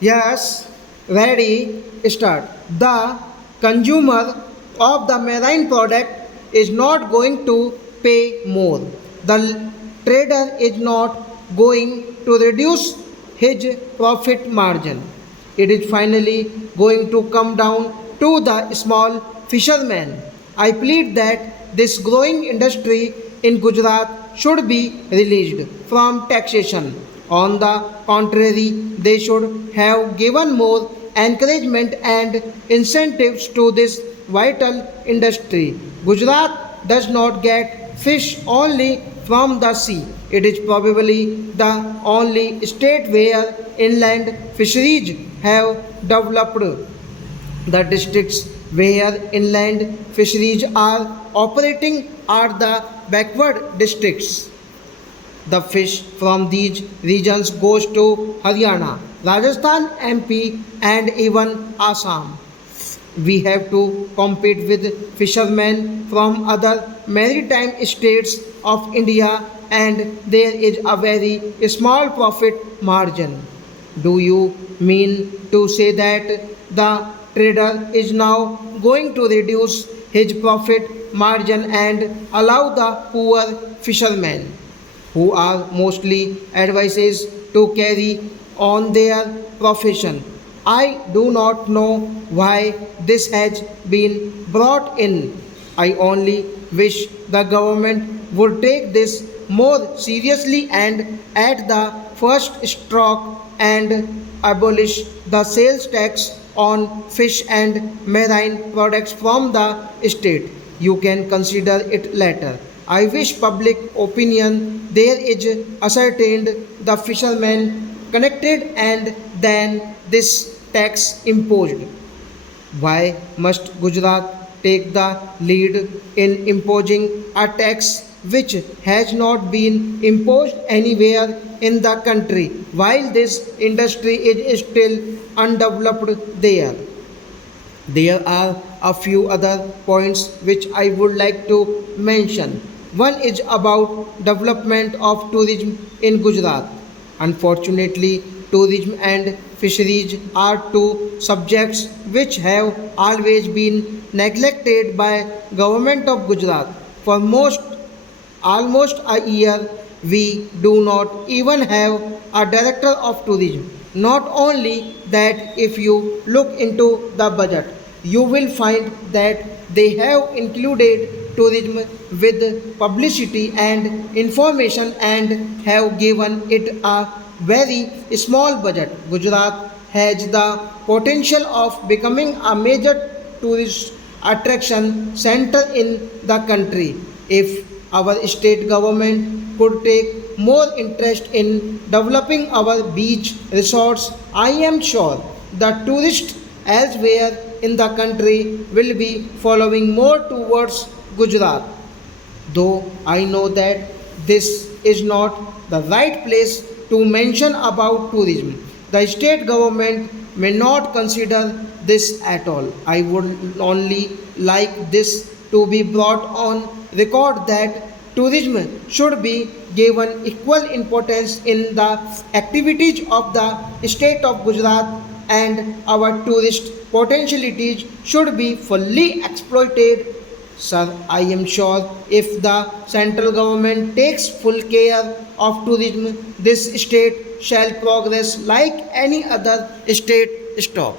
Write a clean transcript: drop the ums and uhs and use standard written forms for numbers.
Yes, ready, start. The consumer of the marine product is not going to pay more. The trader is not going to reduce his profit margin. It is finally going to come down to the small fisherman. I plead that this growing industry in Gujarat should be released from taxation. On the contrary, they should have given more encouragement and incentives to this vital industry. Gujarat does not get fish only from the sea. It is probably the only state where inland fisheries have developed. The districts where inland fisheries are operating are the backward districts. The fish from these regions goes to Haryana, Rajasthan, MP and even Assam. We have to compete with fishermen from other maritime states of India and there is a very small profit margin. Do you mean to say that the trader is now going to reduce his profit margin and allow the poor fishermen, who are mostly advises to carry on their profession? I do not know why this has been brought in. I only wish the government would take this more seriously and at the first stroke and abolish the sales tax on fish and marine products from the state. You can consider it later. I wish public opinion there is ascertained the fishermen connected and then this tax imposed. Why must Gujarat take the lead in imposing a tax which has not been imposed anywhere in the country while this industry is still undeveloped there? There are a few other points which I would like to mention. One is about development of tourism in Gujarat. Unfortunately, tourism and fisheries are two subjects which have always been neglected by government of Gujarat. For most almost a year we do not even have a director of tourism. Not only that, if you look into the budget, you will find that they have included tourism with publicity and information and have given it a very small budget. Gujarat has the potential of becoming a major tourist attraction center in the country if our state government could take more interest in developing our beach resorts. I am sure the tourists elsewhere in the country will be following more towards Gujarat. Though I know that this is not the right place to mention about tourism. The state government may not consider this at all. I would only like this to be brought on record that tourism should be given equal importance in the activities of the state of Gujarat and our tourist potentialities should be fully exploited. Sir, I am sure if the central government takes full care of tourism, this state shall progress like any other state. Stop.